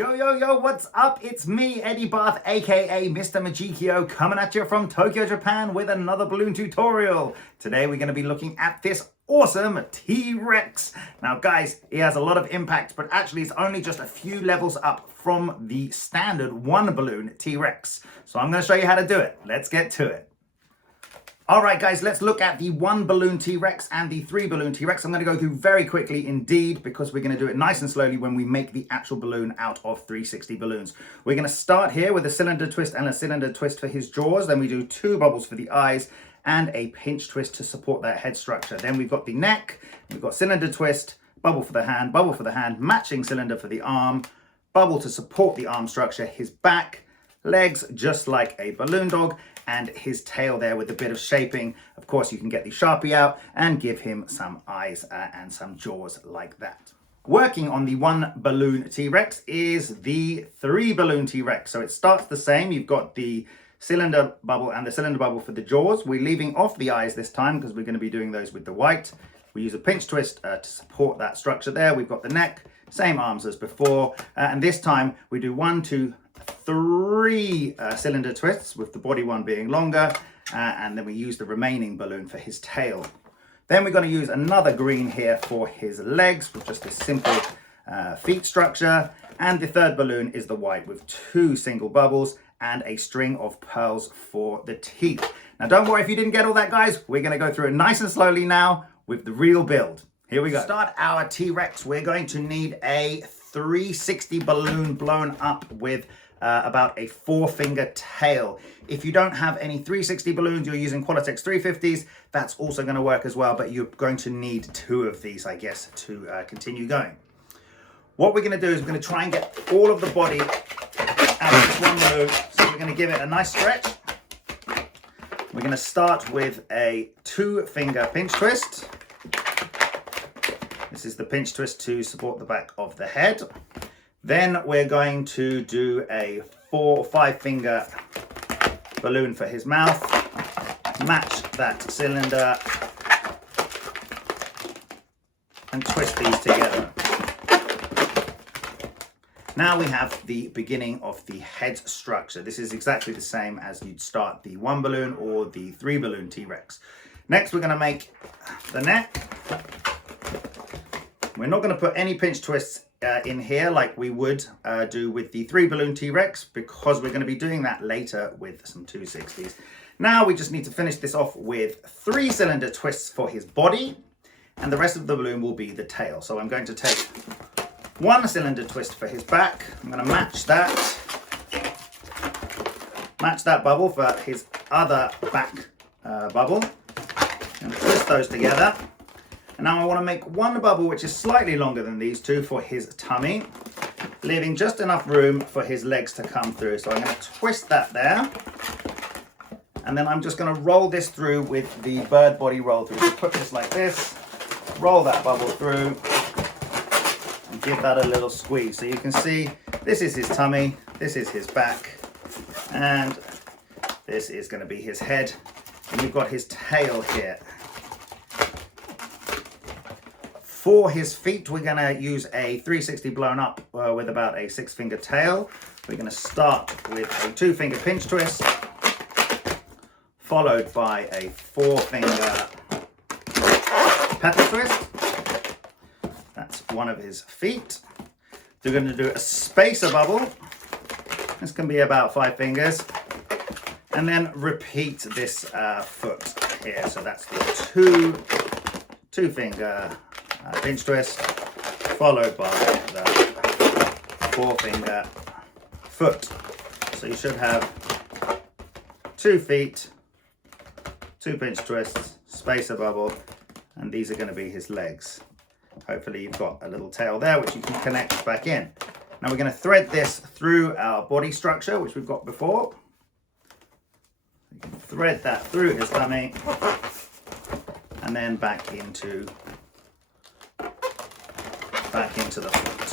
Yo, what's up? It's me, Eddie Bath, aka Mr. Majikio, coming at you from Tokyo, Japan with another balloon tutorial. Today we're going to be looking at this awesome T-Rex. Now guys, he has a lot of impact, but actually it's only just a few levels up from the standard one balloon T-Rex. So I'm going to show you how to do it. Let's get to it. All right, guys, let's look at the one balloon T-Rex and the three balloon T-Rex. I'm going to go through very quickly indeed, because we're going to do it nice and slowly when we make the actual balloon out of 360 balloons. We're going to start here with a cylinder twist and a cylinder twist for his jaws. Then we do two bubbles for the eyes and a pinch twist to support that head structure. Then we've got the neck, we've got cylinder twist, bubble for the hand, matching cylinder for the arm, bubble to support the arm structure, his back, legs just like a balloon dog, and his tail there with a bit of shaping. Of course, you can get the Sharpie out and give him some eyes and some jaws like that. Working on the one balloon T-Rex is the three balloon T-Rex. So it starts the same. You've got the cylinder bubble and the cylinder bubble for the jaws. We're leaving off the eyes this time because we're going to be doing those with the white. We use a pinch twist to support that structure there. We've got the neck, same arms as before. And this time we do 1, 2, 3 cylinder twists, with the body one being longer, and then we use the remaining balloon for his tail. Then we're going to use another green here for his legs with just a simple feet structure, and the third balloon is the white with 2 single bubbles and a string of pearls for the teeth. Now don't worry if you didn't get all that, guys. We're going to go through it nice and slowly now with the real build. Here we go. To start our T-Rex, we're going to need a 360 balloon blown up with about a 4-finger tail. If you don't have any 360 balloons, you're using Qualitex 350s, that's also going to work as well, but you're going to need 2 of these, I guess, to continue going. What we're going to do is we're going to try and get all of the body out of this one balloon. So we're going to give it a nice stretch. We're going to start with a 2-finger pinch twist. This is the pinch twist to support the back of the head. Then we're going to do a 4 or 5-finger balloon for his mouth. Match that cylinder and twist these together. Now we have the beginning of the head structure. This is exactly the same as you'd start the 1 balloon or the 3 balloon T-Rex. Next, we're going to make the neck. We're not going to put any pinch twists in here like we would do with the 3 balloon T-Rex, because we're going to be doing that later with some 260s. Now we just need to finish this off with 3 cylinder twists for his body, and the rest of the balloon will be the tail. So I'm going to take 1 cylinder twist for his back. I'm going to match that bubble for his other back bubble, and twist those together. And now I want to make 1 bubble which is slightly longer than these 2 for his tummy, leaving just enough room for his legs to come through. So I'm going to twist that there. And then I'm just going to roll this through with the bird body roll through. So put this like this, roll that bubble through, and give that a little squeeze. So you can see this is his tummy, this is his back, and this is going to be his head. And you've got his tail here. For his feet, we're going to use a 360 blown up with about a 6-finger tail. We're going to start with a 2-finger pinch twist, followed by a 4-finger petal twist. That's one of his feet. We're going to do a spacer bubble. This can be about 5 fingers. And then repeat this foot here. So that's the 2-finger pinch twist, followed by the 4-finger foot. So you should have 2 feet, 2 pinch twists, spacer bubble, and these are going to be his legs. Hopefully you've got a little tail there which you can connect back in. Now we're going to thread this through our body structure, which we've got before. You can thread that through his tummy and then back into the foot.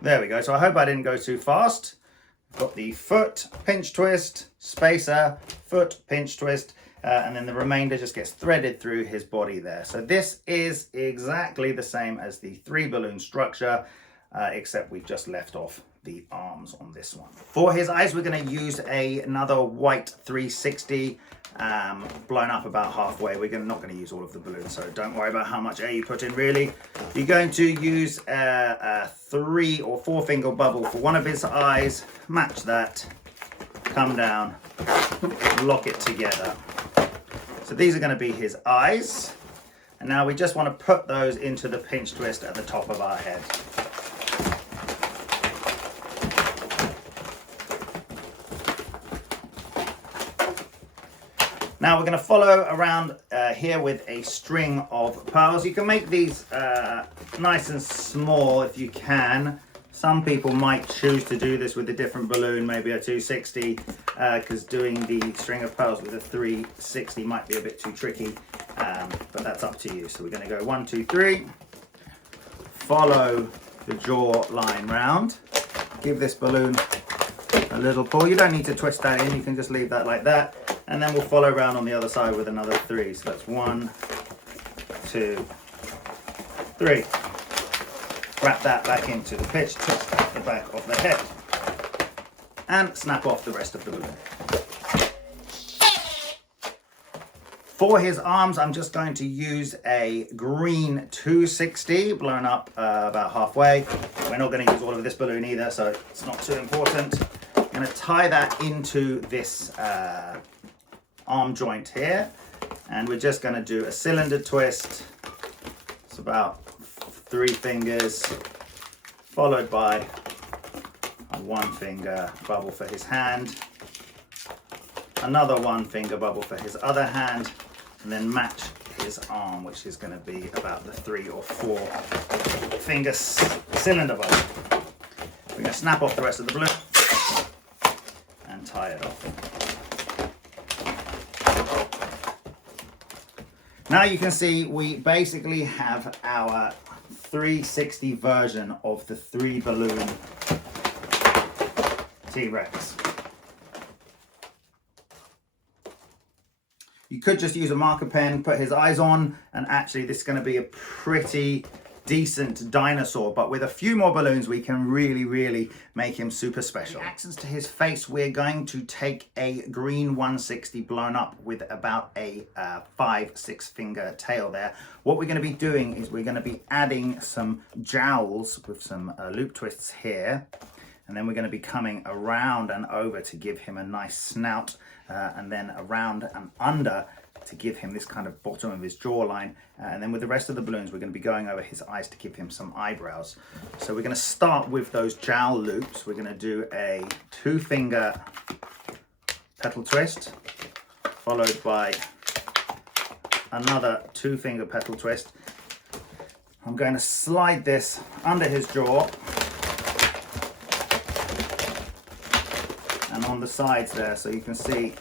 There we go. So I hope I didn't go too fast. Got the foot, pinch twist, spacer, foot, pinch twist, and then the remainder just gets threaded through his body there. So this is exactly the same as the 3 balloon structure, except we've just left off the arms on this one. For his eyes, we're going to use another white 360 blown up about halfway. We're not going to use all of the balloon, so don't worry about how much air you put in really. You're going to use a 3 or 4 finger bubble for one of his eyes, match that, come down, lock it together. So these are going to be his eyes, and now we just want to put those into the pinch twist at the top of our head. Now we're going to follow around here with a string of pearls. You can make these nice and small if you can. Some people might choose to do this with a different balloon, maybe a 260, because doing the string of pearls with a 360 might be a bit too tricky, but that's up to you. So we're going to go 1, 2, 3, follow the jaw line round, give this balloon a little pull. You don't need to twist that in, you can just leave that like that. And then we'll follow around on the other side with another 3. So that's 1, 2, 3. Wrap that back into the pitch, twist the back of the head, and snap off the rest of the balloon. For his arms, I'm just going to use a green 260 blown up about halfway. We're not going to use all of this balloon either, so it's not too important. I'm going to tie that into this arm joint here, and we're just going to do a cylinder twist. It's about 3 fingers, followed by a 1 finger bubble for his hand, another 1 finger bubble for his other hand, and then match his arm, which is going to be about the 3 or 4 finger cylinder bubble. We're going to snap off the rest of the balloon and tie it off. Now you can see we basically have our 360 version of the 3 balloon T-Rex. You could just use a marker pen, put his eyes on, and actually this is going to be a pretty decent dinosaur, but with a few more balloons we can really make him super special. The accents to his face, we're going to take a green 160 blown up with about a 5-6 finger tail there. What we're going to be doing is we're going to be adding some jowls with some loop twists here, and then we're going to be coming around and over to give him a nice snout, and then around and under to give him this kind of bottom of his jawline, and then with the rest of the balloons we're going to be going over his eyes to give him some eyebrows. So we're going to start with those jowl loops. We're going to do a 2 finger petal twist, followed by another 2 finger petal twist. I'm going to slide this under his jaw and on the sides there, so you can see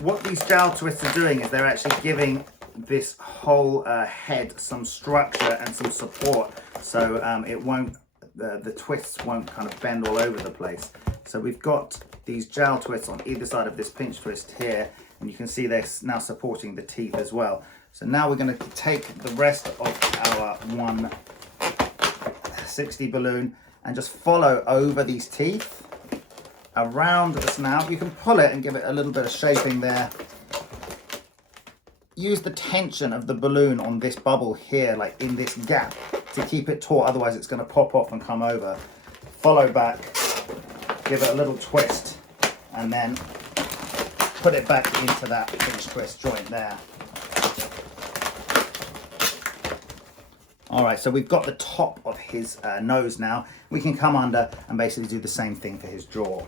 what these jowl twists are doing is they're actually giving this whole head some structure and some support, so it won't, the twists won't kind of bend all over the place. So we've got these jowl twists on either side of this pinch twist here, and you can see they're now supporting the teeth as well. So now we're going to take the rest of our 160 balloon and just follow over these teeth around the snout. You can pull it and give it a little bit of shaping there. Use the tension of the balloon on this bubble here, like in this gap, to keep it taut, otherwise it's going to pop off and come over. Follow back, give it a little twist, and then put it back into that pinch twist joint there. Alright, so we've got the top of his nose now. We can come under and basically do the same thing for his jaw.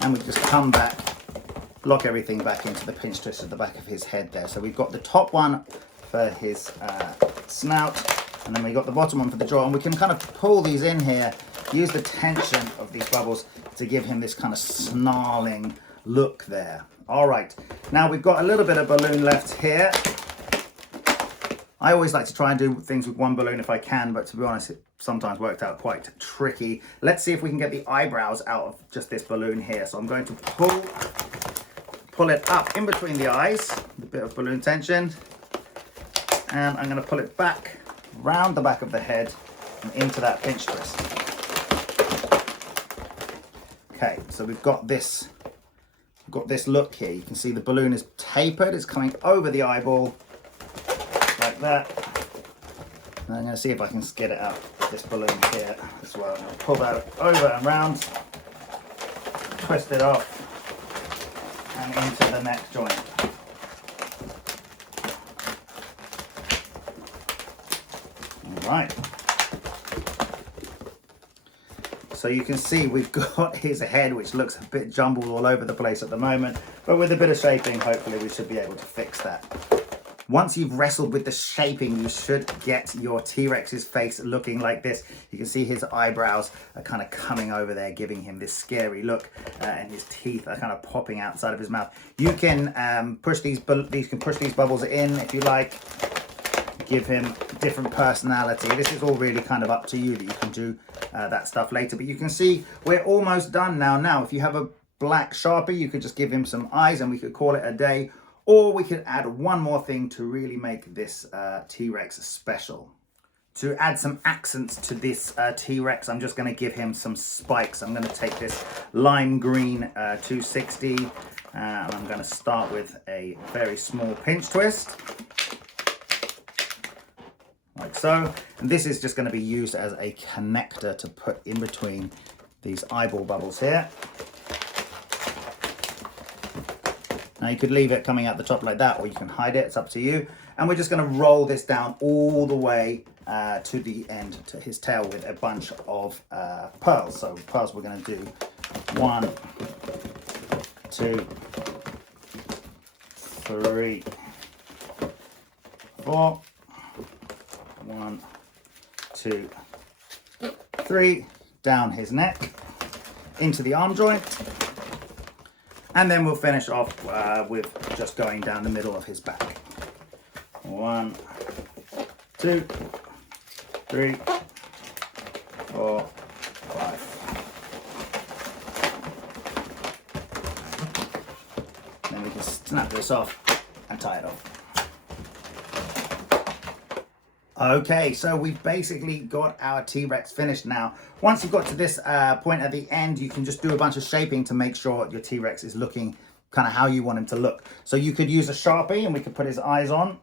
And we just come back, lock everything back into the pinch twist at the back of his head there. So we've got the top one for his snout, and then we've got the bottom one for the jaw, and we can kind of pull these in here, use the tension of these bubbles to give him this kind of snarling look there. All right, now we've got a little bit of balloon left here. I always like to try and do things with one balloon if I can, but to be honest, it sometimes worked out quite tricky. Let's see if we can get the eyebrows out of just this balloon here. So I'm going to pull it up in between the eyes, a bit of balloon tension, and I'm going to pull it back round the back of the head and into that pinch twist. Okay, so we've got this look here. You can see the balloon is tapered, it's coming over the eyeball like that. And I'm going to see if I can get it out of this balloon here as well. I'll pull that over and round, twist it off, and into the neck joint. All right. So you can see we've got his head, which looks a bit jumbled all over the place at the moment, but with a bit of shaping, hopefully we should be able to fix that. Once you've wrestled with the shaping, you should get your T-Rex's face looking like this. You can see his eyebrows are kind of coming over there, giving him this scary look, and his teeth are kind of popping outside of his mouth. You can push these bubbles in if you like. Give him different personality. This is all really kind of up to you, that you can do that stuff later. But you can see we're almost done now. Now, if you have a black Sharpie, you could just give him some eyes and we could call it a day. Or we could add one more thing to really make this T-Rex special. To add some accents to this T-Rex, I'm just going to give him some spikes. I'm going to take this lime green 260 and I'm going to start with a very small pinch twist. Like so. And this is just going to be used as a connector to put in between these eyeball bubbles here. Now you could leave it coming out the top like that, or you can hide it, it's up to you. And we're just going to roll this down all the way to the end, to his tail, with a bunch of pearls. So pearls we're going to do 1, 2, 3, 4. 1, 2, 3, down his neck, into the arm joint, and then we'll finish off with just going down the middle of his back. 1, 2, 3, 4, 5. Then we can snap this off and tie it off. Okay, so we've basically got our T-Rex finished now. Once you've got to this point at the end, you can just do a bunch of shaping to make sure your T-Rex is looking kind of how you want him to look. So you could use a Sharpie and we could put his eyes on.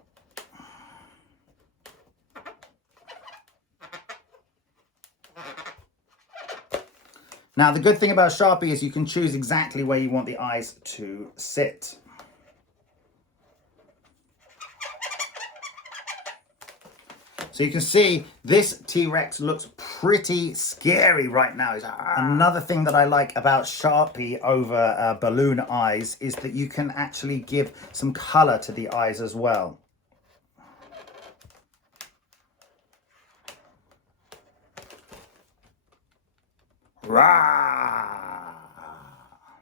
Now, the good thing about Sharpie is you can choose exactly where you want the eyes to sit. So you can see this T-Rex looks pretty scary right now. Another thing that I like about Sharpie over balloon eyes is that you can actually give some color to the eyes as well. Rah!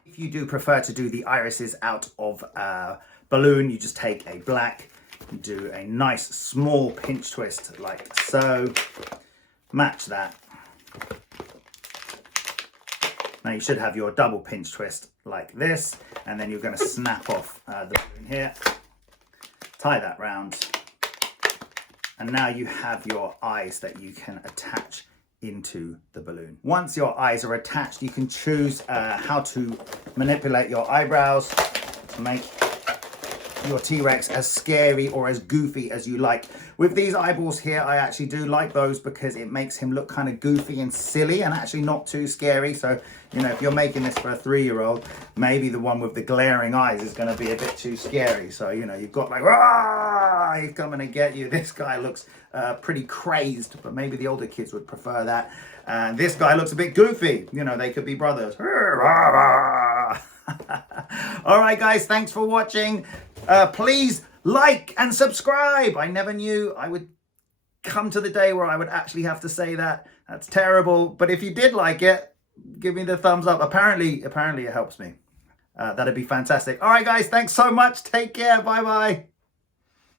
If you do prefer to do the irises out of balloon, you just take a black, do a nice small pinch twist like so, match that. Now you should have your double pinch twist like this, and then you're going to snap off the balloon here, tie that round, and now you have your eyes that you can attach into the balloon. Once your eyes are attached, you can choose how to manipulate your eyebrows to make your T-Rex as scary or as goofy as you like. With these eyeballs here, I actually do like those because it makes him look kind of goofy and silly and actually not too scary. So, you know, if you're making this for a 3-year-old, maybe the one with the glaring eyes is going to be a bit too scary. So, you know, you've got like, ah, he's coming to get you. This guy looks pretty crazed, but maybe the older kids would prefer that. And this guy looks a bit goofy. You know, they could be brothers. All right, guys, thanks for watching. Please like and subscribe. I never knew I would come to the day where I would actually have to say that. That's terrible. But if you did like it, give me the thumbs up. Apparently it helps me. That'd be fantastic. All right, guys, thanks so much. Take care. Bye-bye.